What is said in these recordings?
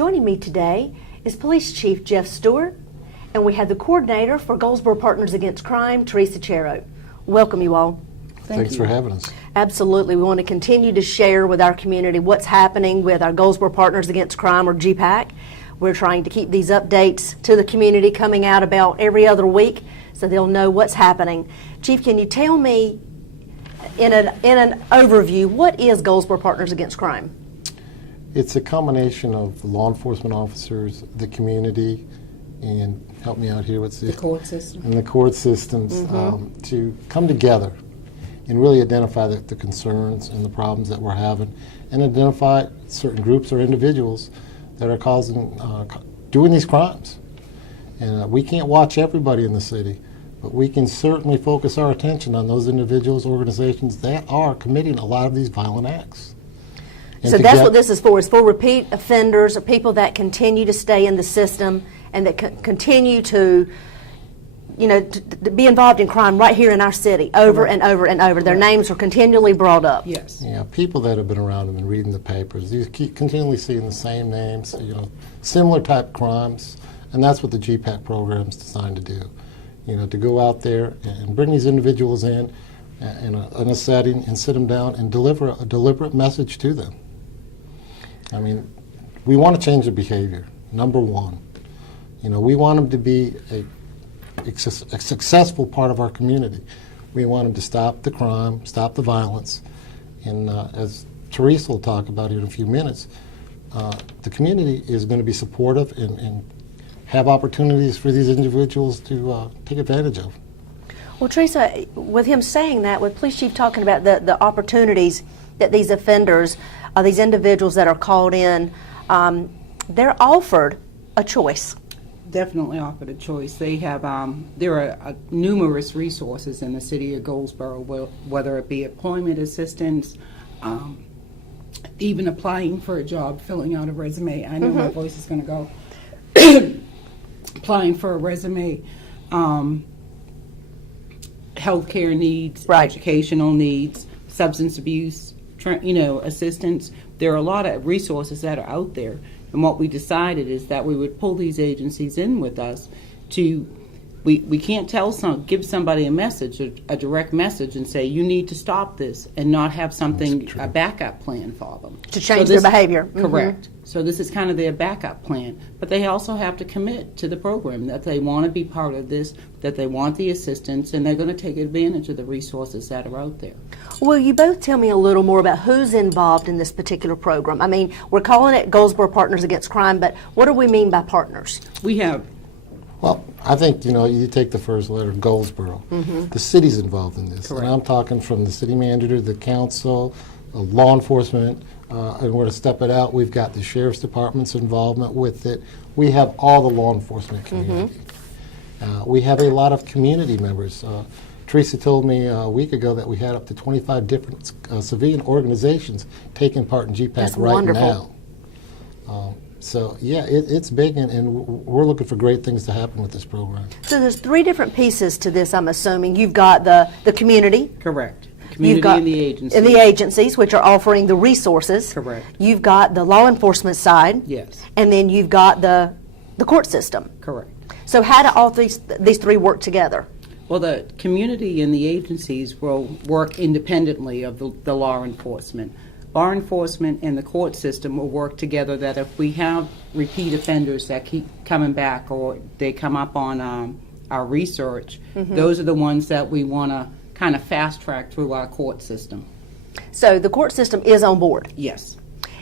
Joining me today is Police Chief Jeff Stewart, and we have the coordinator for Goldsboro Partners Against Crime, Teresa Chero. Welcome you all. Thanks for having us. Absolutely. We want to continue to share with our community what's happening with our Goldsboro Partners Against Crime, or GPAC. We're trying to keep these updates to the community coming out about every other week so they'll know what's happening. Chief, can you tell me in an overview, what is Goldsboro Partners Against Crime? It's a combination of law enforcement officers, the community, and help me out here, what's the court system. And the court systems to come together and really identify the concerns and the problems that we're having, and identify certain groups or individuals that are causing, doing these crimes. And we can't watch everybody in the city, but we can certainly focus our attention on those individuals, organizations that are committing a lot of these violent acts. And so that's what this is for repeat offenders, or people that continue to stay in the system and that continue to, to be involved in crime right here in our city over and over and over. Their names are continually brought up. Yes. Yeah, people that have been around and been reading the papers, you keep continually seeing the same names, similar type crimes, and that's what the GPAC program is designed to do. To go out there and bring these individuals in a setting and sit them down and deliver a deliberate message to them. I mean, we want to change their behavior, number one. We want them to be a successful part of our community. We want them to stop the crime, stop the violence, and as Teresa will talk about here in a few minutes, the community is going to be supportive and have opportunities for these individuals to take advantage of. Well, Teresa, with him saying that, with Police Chief talking about the opportunities that these offenders, these individuals that are called in, they're offered a choice. Definitely offered a choice. They have, there are numerous resources in the city of Goldsboro, whether it be employment assistance, even applying for a job, filling out a resume. I know my voice is going to go. Applying for a resume, healthcare needs, educational needs, substance abuse, assistance. There are a lot of resources that are out there. And what we decided is that we would pull these agencies in with us to, we can't give somebody a message, a direct message, and say, you need to stop this, and not have something, a backup plan for them. To change their behavior. Correct. So this is kind of their backup plan. But they also have to commit to the program, that they want to be part of this, that they want the assistance, and they're going to take advantage of the resources that are out there. Will you both tell me a little more about who's involved in this particular program? I mean, we're calling it Goldsboro Partners Against Crime, but what do we mean by partners? We have... Well, I think, you take the first letter, Goldsboro. The city's involved in this. Correct. And I'm talking from the city manager, the council, law enforcement, and we're to step it out. We've got the sheriff's department's involvement with it. We have all the law enforcement community. We have a lot of community members. Teresa told me a week ago that we had up to 25 different civilian organizations taking part in GPAC. That's right wonderful. Now. So, yeah, it's big, and we're looking for great things to happen with this program. So there's three different pieces to this, I'm assuming. You've got the community. Correct. Community and the agencies. And the agencies, which are offering the resources. Correct. You've got the law enforcement side. Yes. And then you've got the court system. Correct. So how do all these three work together? Well, the community and the agencies will work independently of the law enforcement. Law enforcement and the court system will work together, that if we have repeat offenders that keep coming back, or they come up on our research, those are the ones that we want to kind of fast track through our court system. So the court system is on board? Yes.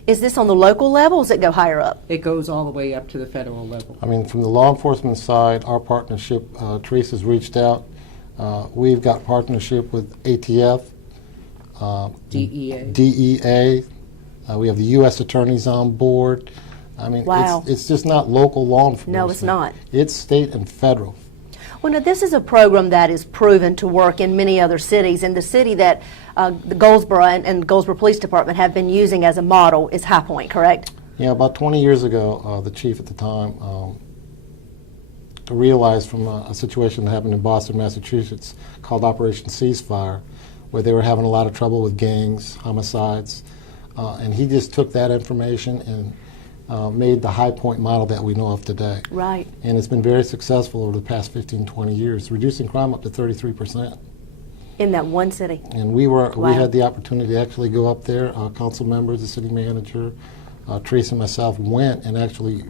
Is this on the local level, or does it go higher up? It goes all the way up to the federal level. I mean, from the law enforcement side, our partnership, Teresa's reached out. We've got partnership with ATF, DEA. We have the U.S. attorneys on board. I mean, it's just not local law enforcement. No, it's not. It's state and federal. Well, now, this is a program that is proven to work in many other cities, and the city that the Goldsboro and Goldsboro Police Department have been using as a model is High Point, correct? Yeah, about 20 years ago, the chief at the time realized from a situation that happened in Boston, Massachusetts, called Operation Ceasefire, where they were having a lot of trouble with gangs, homicides, and he just took that information and made the High Point model that we know of today. Right. And it's been very successful over the past 15, 20 years, reducing crime up to 33%. In that one city. And we Wow. had the opportunity to actually go up there. Council members, the city manager, Teresa and myself went and actually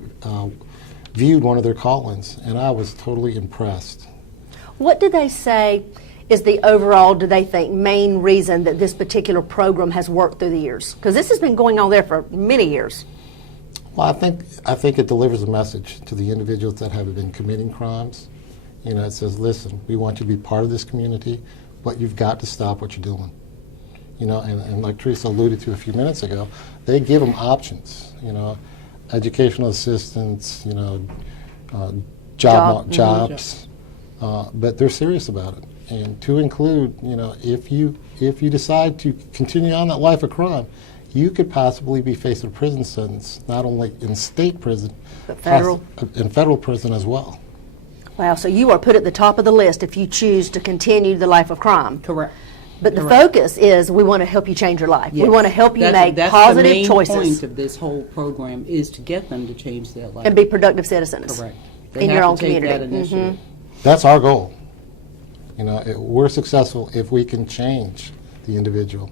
viewed one of their call-ins, and I was totally impressed. What do they say is the overall, do they think, main reason that this particular program has worked through the years? Because this has been going on there for many years. Well, I think it delivers a message to the individuals that have been committing crimes. You know, it says, listen, we want you to be part of this community, but you've got to stop what you're doing. You know, and like Teresa alluded to a few minutes ago, they give them options, you know, educational assistance, you know, jobs, but they're serious about it. And to include, you know, if you decide to continue on that life of crime, you could possibly be faced with a prison sentence, not only in state prison, But federal? in federal prison as well. Wow, so you are put at the top of the list if you choose to continue the life of crime. Correct. But the Correct. focus is we want to help you change your life. We Yes. want to help you make That's positive the main choices point of this whole program is to get them to change their life. and be productive citizens Correct. They in have your to own take community. that initiative. That's our goal. You know, we're successful if we can change the individual.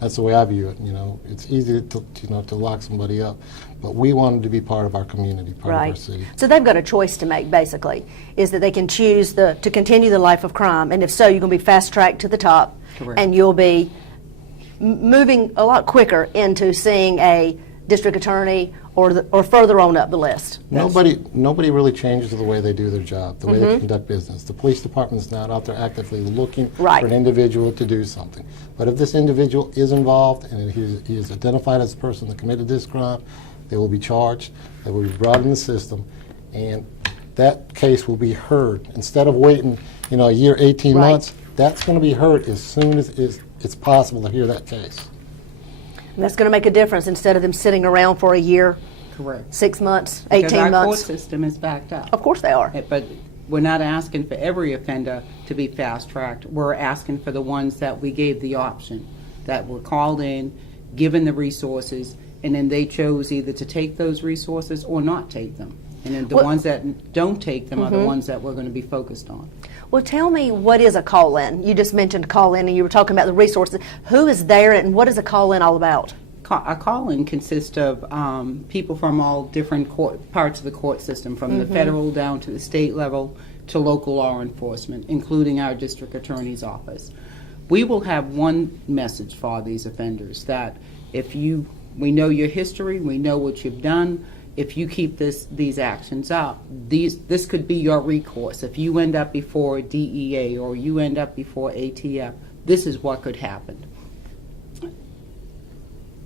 That's the way I view it. You know, it's easy to lock somebody up, but we want them to be part of our community, part of our Right. city. So they've got a choice to make, basically, is that they can choose to continue the life of crime, and if so, you're going to be fast-tracked to the top, Correct. and you'll be moving a lot quicker into seeing a district attorney or further on up the list. Nobody really changes the way they do their job, the way Mm-hmm. they conduct business. The police department's not out there actively looking Right. for an individual to do something. But if this individual is involved and he is identified as the person that committed this crime, they will be charged, they will be brought in the system, and that case will be heard. Instead of waiting, a year, 18 Right. months, that's going to be heard as soon as it's possible to hear that case. And that's going to make a difference instead of them sitting around for a year, Correct. 6 months, 18 Because our court months. system is backed up. Of course they are. But we're not asking for every offender to be fast-tracked. We're asking for the ones that we gave the option, that were called in, given the resources, and then they chose either to take those resources or not take them. And then the What- ones that don't take them are the ones that we're going to be focused on. Well, tell me, what is a call-in? You just mentioned call-in, and you were talking about the resources. Who is there, and what is a call-in all about? A call-in consists of people from all different parts of the court system, from the federal down to the state level to local law enforcement, including our district attorney's office. We will have one message for these offenders, that we know your history, we know what you've done. If you keep these actions up, this could be your recourse. If you end up before DEA or you end up before ATF, this is what could happen.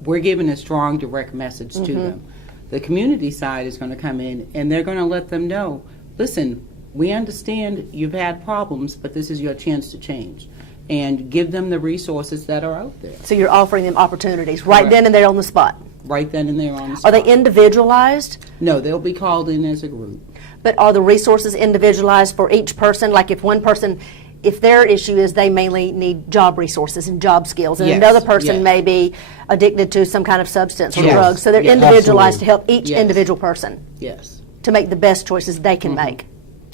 We're giving a strong, direct message to them. The community side is going to come in, and they're going to let them know, listen, we understand you've had problems, but this is your chance to change. And give them the resources that are out there, So you're offering them opportunities right Correct. then and there on the spot. right then and there on the Are spot. they individualized? No, they'll be called in as a group. But are the resources individualized for each person? Like if one person, if their issue is they mainly need job resources and job skills, and Yes, another person yes. may be addicted to some kind of substance or Yes, drugs, so they're yes. individualized to Absolutely. help each Yes. individual person Yes. to make the best choices they can make.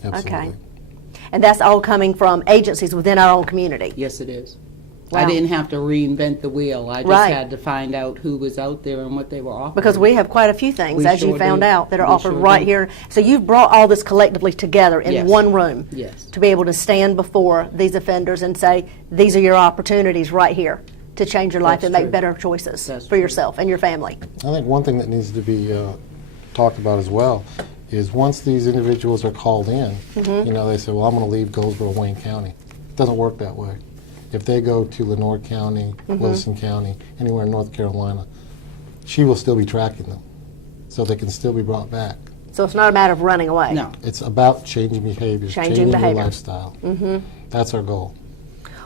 Absolutely. Okay. And that's all coming from agencies within our own community. Yes, it is. Wow. I didn't have to reinvent the wheel. I just Right. had to find out who was out there and what they were offering. Because we have quite a few things, We as you sure found do. out, that are We offered sure right do. here. So you've brought all this collectively together in Yes. one room Yes. to be able to stand before these offenders and say, these are your opportunities right here to change your life That's and make true. better choices That's for true. yourself and your family. I think one thing that needs to be talked about as well is once these individuals are called in, they say, well, I'm going to leave Goldsboro, Wayne County. It doesn't work that way. If they go to Lenoir County, Wilson County, anywhere in North Carolina, she will still be tracking them, so they can still be brought back. So it's not a matter of running away. No. It's about changing behaviors, Changing changing behavior. your lifestyle. That's our goal.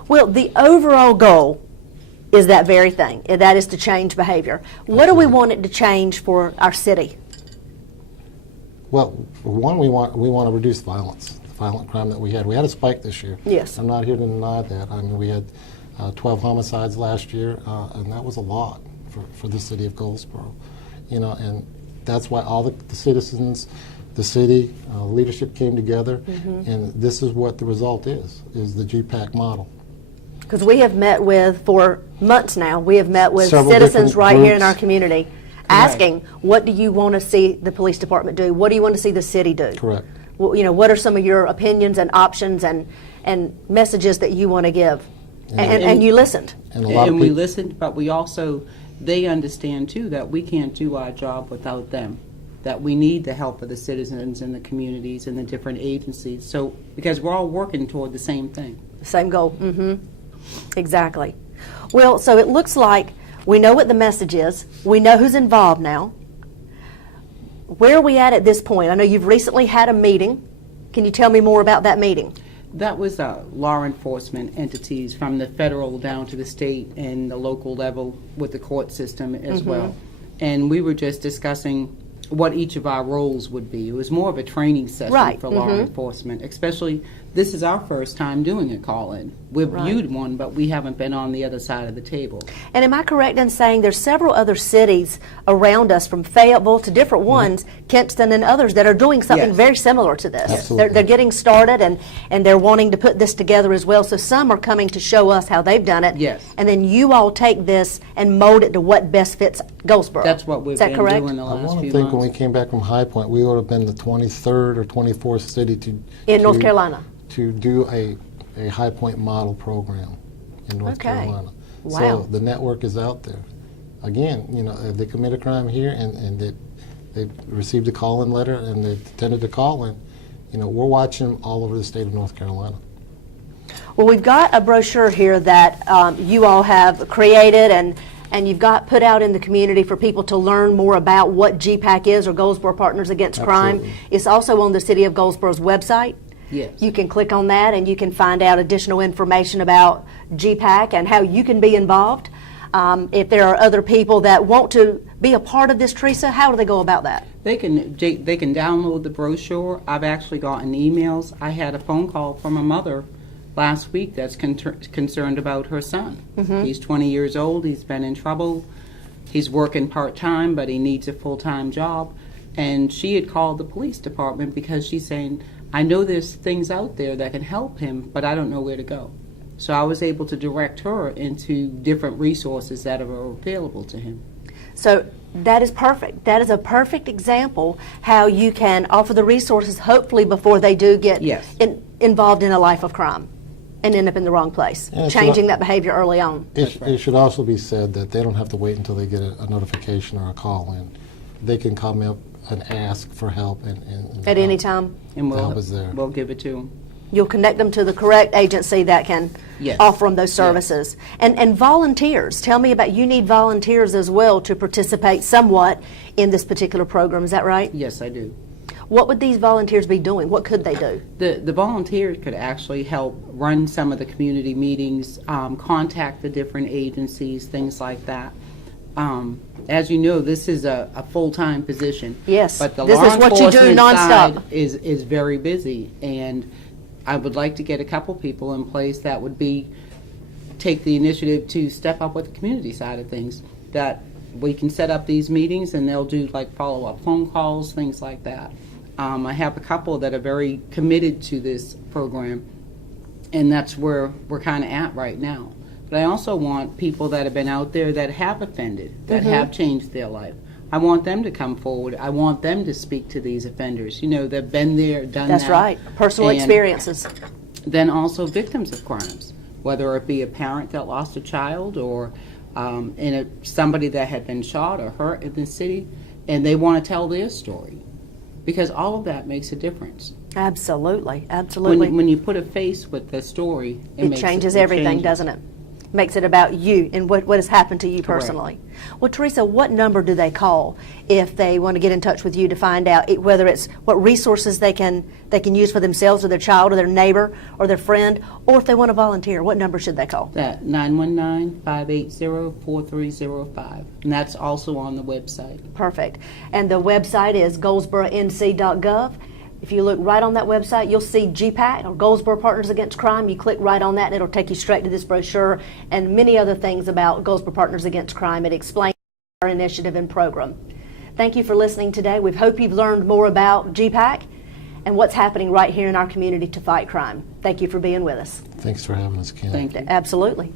Well, the overall goal is that very thing, and that is to change behavior. What do we want it to change for our city? Well, for one, we want to reduce violence, the violent crime that we had. We had a spike this year. Yes. I'm not here to deny that. I mean, we had 12 homicides last year, and that was a lot for the city of Goldsboro. And that's why all the citizens, the city, leadership came together, and this is what the result is the GPAC model. Because we have met with, for months now, we have met with Several citizens different right here in groups. our community asking, what do you want to see the police department do? What do you want to see the city do? Correct. Well, you know, what are some of your opinions and options and messages that you want to give? And you listened. And a lot of And we people, listened, but we also, they understand too that we can't do our job without them, that we need the help of the citizens and the communities and the different agencies. So, because we're all working toward the same thing. Same goal. Exactly. Well, so it looks like we know what the message is. We know who's involved now. Where are we at this point? I know you've recently had a meeting. Can you tell me more about that meeting? That was law enforcement entities from the federal down to the state and the local level with the court system as well. And we were just discussing what each of our roles would be. It was more of a training session Right. for law enforcement, especially this is our first time doing a call-in. We've viewed one, but we haven't been on the other side of the table. And am I correct in saying there's several other cities around us, from Fayetteville to different ones, Kinston and others, that are doing something Yes. very similar to this? Absolutely. They're getting started and they're wanting to put this together as well. So some are coming to show us how they've done it. Yes. And then you all take this and mold it to what best fits Goldsboro. That's what we've Is that been correct? doing the I last want to few think months. when we came back from High Point, we would have been the 23rd or 24th city In North Carolina. to do a High Point model program in North Okay. Carolina. Wow. So the network is out there. Again, you know, if they commit a crime here and they received a call-in letter and they attended the call-in, you know, we're watching them all over the state of North Carolina. Well, we've got a brochure here that you all have created and you've got put out in the community for people to learn more about what GPAC is, or Goldsboro Partners Against Crime. Absolutely. It's also on the City of Goldsboro's website. Yes. You can click on that and you can find out additional information about GPAC and how you can be involved. If there are other people that want to be a part of this, Teresa, how do they go about that? They can download the brochure. I've actually gotten emails. I had a phone call from a mother last week that's concerned about her son. He's 20 years old. He's been in trouble. He's working part-time, but he needs a full-time job. And she had called the police department because she's saying, I know there's things out there that can help him, but I don't know where to go. So I was able to direct her into different resources that are available to him. So that is perfect. That is a perfect example how you can offer the resources, hopefully before they do get Yes. involved in a life of crime and end up in the wrong place, And it's changing not- that behavior early on. It should also be said that they don't have to wait until they get a notification or a call-in. They can come up and ask for help and At any time, And The help is there. we'll give it to him. you'll connect them to the correct agency that can Yes. offer them those services. And volunteers, tell me about, you need volunteers as well to participate somewhat in this particular program, is that right? Yes, I do. What would these volunteers be doing? What could they do? The volunteers could actually help run some of the community meetings, contact the different agencies, things like that. As you know, this is a full-time position. Yes, But the this law is what you do enforcement nonstop. side is very busy, and I would like to get a couple people in place that would take the initiative to step up with the community side of things, that we can set up these meetings and they'll do like follow-up phone calls, things like that. I have a couple that are very committed to this program, and that's where we're kind of at right now. But I also want people that have been out there that have offended, that have changed their life. I want them to come forward. I want them to speak to these offenders. You know, they've been there, done that. That's right, personal And experiences. Then also victims of crimes, whether it be a parent that lost a child or somebody that had been shot or hurt in the city, and they want to tell their story. Because all of that makes a difference. Absolutely, absolutely. When you put a face with the story, It changes everything, doesn't it? Makes it about you and what has happened to you Correct. personally. Well, Teresa, what number do they call if they want to get in touch with you to find out whether it's what resources they can use for themselves or their child or their neighbor or their friend, or if they want to volunteer? What number should they call? That 919-580-4305. And that's also on the website. Perfect. And the website is goldsboronc.gov. If you look right on that website, you'll see GPAC, or Goldsboro Partners Against Crime. You click right on that, and it'll take you straight to this brochure and many other things about Goldsboro Partners Against Crime. It explains our initiative and program. Thank you for listening today. We hope you've learned more about GPAC and what's happening right here in our community to fight crime. Thank you for being with us. Thanks for having us, Ken. Thank you. Absolutely.